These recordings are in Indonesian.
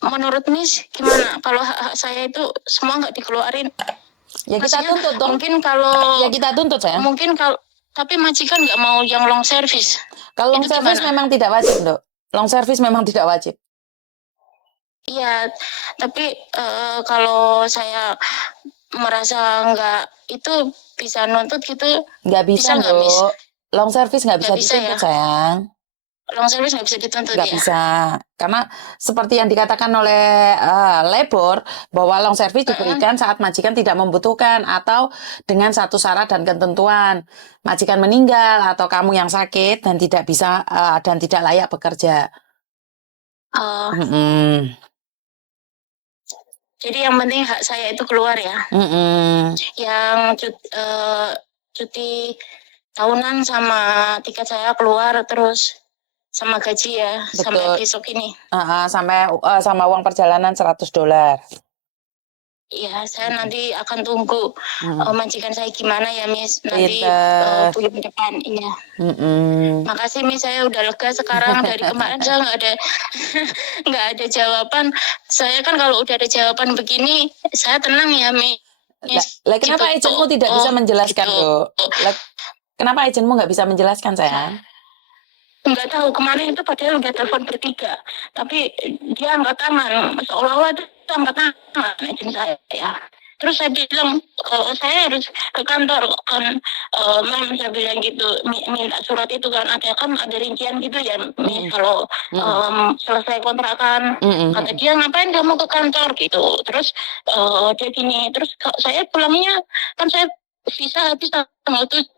menurut Miss gimana kalau hak saya itu semua nggak dikeluarin? Ya kita tuntut dong. Mungkin kalau Ya kita tuntut ya. Mungkin kalau tapi majikan nggak mau yang long service. Kalau long service memang tidak wajib, Dok. Long service memang tidak wajib. Iya, tapi kalau saya merasa nggak itu bisa nuntut gitu. Nggak bisa, Dok. Long service nggak bisa dituntut, ya? Sayang. Long service nggak bisa dituntut nggak bisa, karena seperti yang dikatakan oleh Lebor bahwa long service diberikan saat majikan tidak membutuhkan atau dengan satu syarat dan ketentuan, majikan meninggal atau kamu yang sakit dan tidak bisa dan tidak layak bekerja. Jadi yang penting hak saya itu keluar ya. Yang cuti tahunan sama tiket saya keluar terus. Sama gaji ya. Betul. Sampai besok ini. Sampai sama uang perjalanan $100. Iya, saya nanti akan tunggu majikan saya gimana ya, Miss. Nanti bulan depan, iya. Makasih, Miss. Saya udah lega sekarang. Dari kemarin saya nggak ada jawaban. Saya kan kalau udah ada jawaban begini, saya tenang ya, Miss. Kenapa agentmu tidak bisa menjelaskan, Dok? Kenapa agentmu nggak bisa menjelaskan, sayang? Nggak tahu, kemarin itu padahal udah telepon bertiga, tapi dia angkat tangan, seolah-olah itu angkat tangan agent saya ya. Terus saya bilang, saya harus ke kantor kan, Mem, saya bilang gitu, minta surat itu kan, ada rincian gitu ya, kalau selesai kontrakan, kata dia ngapain kamu ke kantor gitu. Terus dia gini, terus saya pulangnya kan saya visa habis tanggal 7,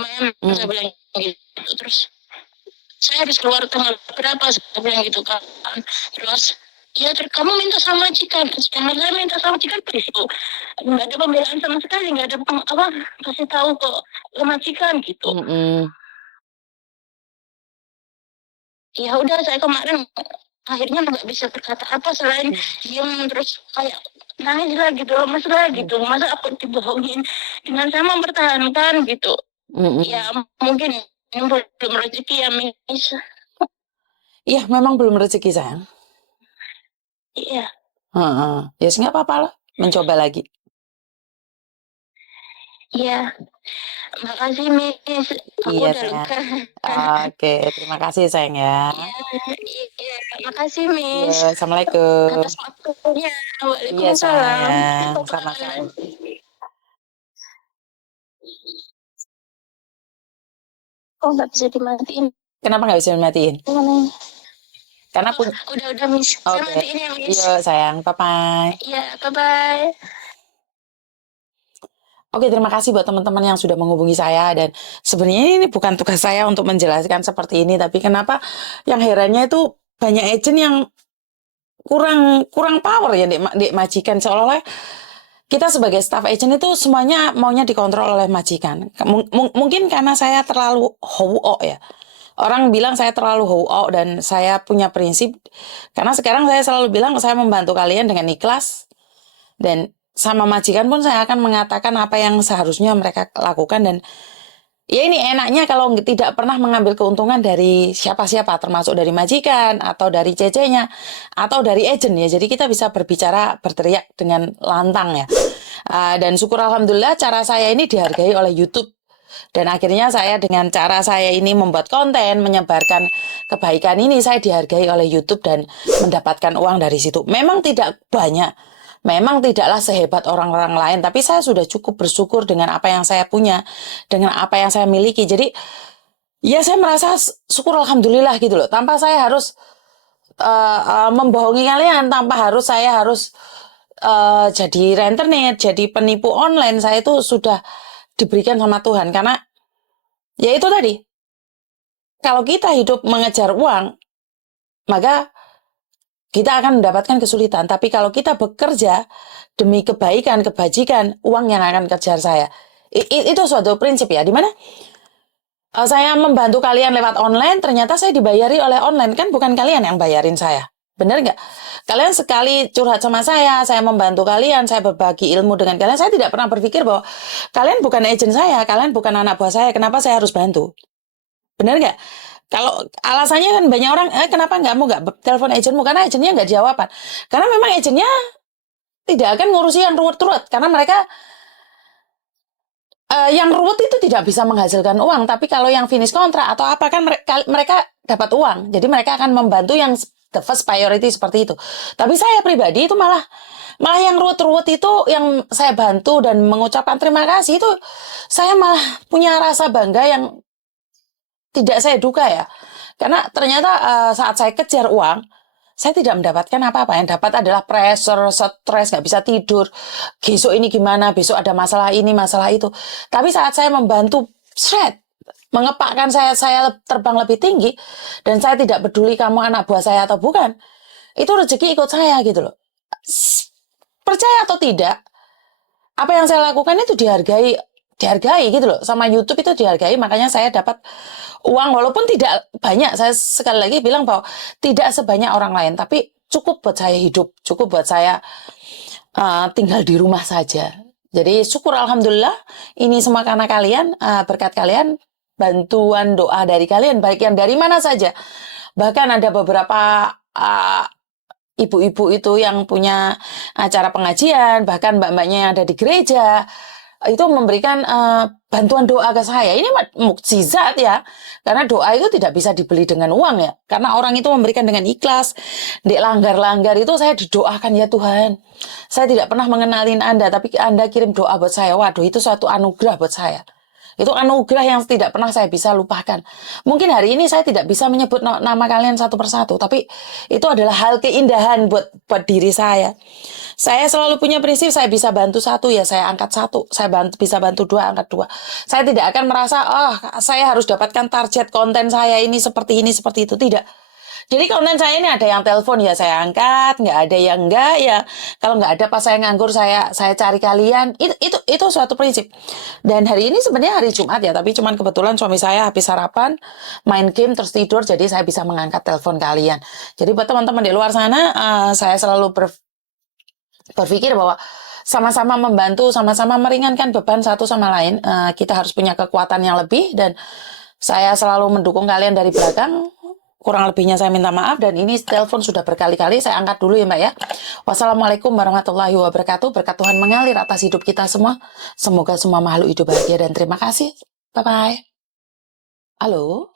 Mem, saya bilang gitu. Terus saya harus keluar tanggal berapa, saya bilang gitu kan. Terus ya kamu minta sama majikan, sedangkan saya minta sama majikan itu nggak ada pembelaan sama sekali, nggak ada kasih tahu ke majikan gitu. Ya udah, saya kemarin akhirnya nggak bisa berkata apa selain diam terus kayak nangis lah gitu, lemes lah gitu. Masa aku dibohongin dengan saya mempertahankan gitu. Ya mungkin belum rezeki ya, Miss. Iya, memang belum rezeki, sayang. Iya. Ya, nggak apa-apa lah, mencoba lagi. Iya. Makasih, Miss. Aku iya, udah lega. Oke, terima kasih, sayang ya. Iya, makasih, Miss. Iya, Assalamualaikum. Atas waktunya. Iya, sayang. Waalaikumsalam. Sama-sama. Kok nggak bisa dimatiin? Kenapa nggak bisa dimatiin? Karena udah, Miss. Saya matiin ya, Miss. Iya, sayang. Bye-bye. Iya, bye-bye. Oke, terima kasih buat teman-teman yang sudah menghubungi saya, dan sebenarnya ini bukan tugas saya untuk menjelaskan seperti ini, tapi kenapa yang herannya itu banyak agent yang kurang power ya di majikan, seolah-olah kita sebagai staff agent itu semuanya maunya dikontrol oleh majikan. Mungkin karena saya terlalu ho ya. Orang bilang saya terlalu ho dan saya punya prinsip, karena sekarang saya selalu bilang saya membantu kalian dengan ikhlas, dan sama majikan pun saya akan mengatakan apa yang seharusnya mereka lakukan. Dan ya ini enaknya kalau tidak pernah mengambil keuntungan dari siapa-siapa, termasuk dari majikan atau dari CC-nya atau dari agent ya. Jadi kita bisa berbicara, berteriak dengan lantang ya. Dan syukur alhamdulillah cara saya ini dihargai oleh YouTube. Dan akhirnya saya dengan cara saya ini membuat konten, menyebarkan kebaikan ini, saya dihargai oleh YouTube dan mendapatkan uang dari situ. Memang tidak banyak, memang tidaklah sehebat orang-orang lain, tapi saya sudah cukup bersyukur dengan apa yang saya punya, dengan apa yang saya miliki. Jadi ya saya merasa syukur alhamdulillah gitu loh, tanpa saya harus membohongi kalian, tanpa saya harus jadi rentenir, jadi penipu online. Saya itu sudah diberikan sama Tuhan, karena ya itu tadi, kalau kita hidup mengejar uang, maka kita akan mendapatkan kesulitan. Tapi kalau kita bekerja demi kebaikan, kebajikan, uang yang akan kejar saya. Itu suatu prinsip ya, dimana saya membantu kalian lewat online, ternyata saya dibayari oleh online. Kan bukan kalian yang bayarin saya, bener nggak? Kalian sekali curhat sama saya membantu kalian, saya berbagi ilmu dengan kalian, saya tidak pernah berpikir bahwa kalian bukan agent saya, kalian bukan anak buah saya, kenapa saya harus bantu? Bener nggak? Kalau alasannya kan banyak orang, kenapa nggak telepon agentmu? Karena agennya nggak jawaban. Karena memang agennya tidak akan ngurusi yang ruwet-ruwet. Karena mereka yang ruwet itu tidak bisa menghasilkan uang. Tapi kalau yang finish kontrak atau apa kan mereka dapat uang. Jadi mereka akan membantu yang the first priority seperti itu. Tapi saya pribadi itu malah yang ruwet-ruwet itu yang saya bantu dan mengucapkan terima kasih itu saya malah punya rasa bangga yang tidak saya duga ya. Karena ternyata saat saya kejar uang, saya tidak mendapatkan apa-apa. Yang dapat adalah pressure, stres, nggak bisa tidur. Besok ini gimana, besok ada masalah ini, masalah itu. Tapi saat saya membantu, mengepakkan saya terbang lebih tinggi, dan saya tidak peduli kamu anak buah saya atau bukan, itu rezeki ikut saya gitu loh. Percaya atau tidak, apa yang saya lakukan itu dihargai gitu loh. Sama YouTube itu dihargai, makanya saya dapat uang walaupun tidak banyak. Saya sekali lagi bilang bahwa tidak sebanyak orang lain, tapi cukup buat saya hidup, cukup buat saya tinggal di rumah saja. Jadi syukur alhamdulillah ini semua karena kalian, berkat kalian, bantuan doa dari kalian, baik yang dari mana saja. Bahkan ada beberapa ibu-ibu itu yang punya acara pengajian, bahkan mbak-mbaknya yang ada di gereja, itu memberikan bantuan doa ke saya. Ini mukjizat ya, karena doa itu tidak bisa dibeli dengan uang ya, karena orang itu memberikan dengan ikhlas. Dek langgar-langgar itu saya didoakan, ya Tuhan, saya tidak pernah mengenalin Anda, tapi Anda kirim doa buat saya. Waduh, itu suatu anugerah buat saya. Itu anugerah yang tidak pernah saya bisa lupakan. Mungkin hari ini saya tidak bisa menyebut nama kalian satu persatu, tapi itu adalah hal keindahan buat diri saya. Saya selalu punya prinsip, saya bisa bantu satu, ya saya angkat satu. Saya bisa bantu dua, angkat dua. Saya tidak akan merasa, saya harus dapatkan target konten saya ini seperti itu. Tidak. Jadi konten saya ini ada yang telepon, ya saya angkat, nggak ada yang enggak, ya kalau nggak ada pas saya nganggur, saya cari kalian. Itu suatu prinsip. Dan hari ini sebenarnya hari Jumat ya, tapi cuman kebetulan suami saya habis sarapan, main game terus tidur, jadi saya bisa mengangkat telepon kalian. Jadi buat teman-teman di luar sana, saya selalu berpikir bahwa sama-sama membantu, sama-sama meringankan beban satu sama lain. Kita harus punya kekuatan yang lebih, dan saya selalu mendukung kalian dari belakang. Kurang lebihnya saya minta maaf, dan ini telepon sudah berkali-kali, saya angkat dulu ya Mbak ya. Wassalamualaikum warahmatullahi wabarakatuh. Berkat Tuhan mengalir atas hidup kita semua. Semoga semua makhluk hidup bahagia, dan terima kasih. Bye-bye. Halo?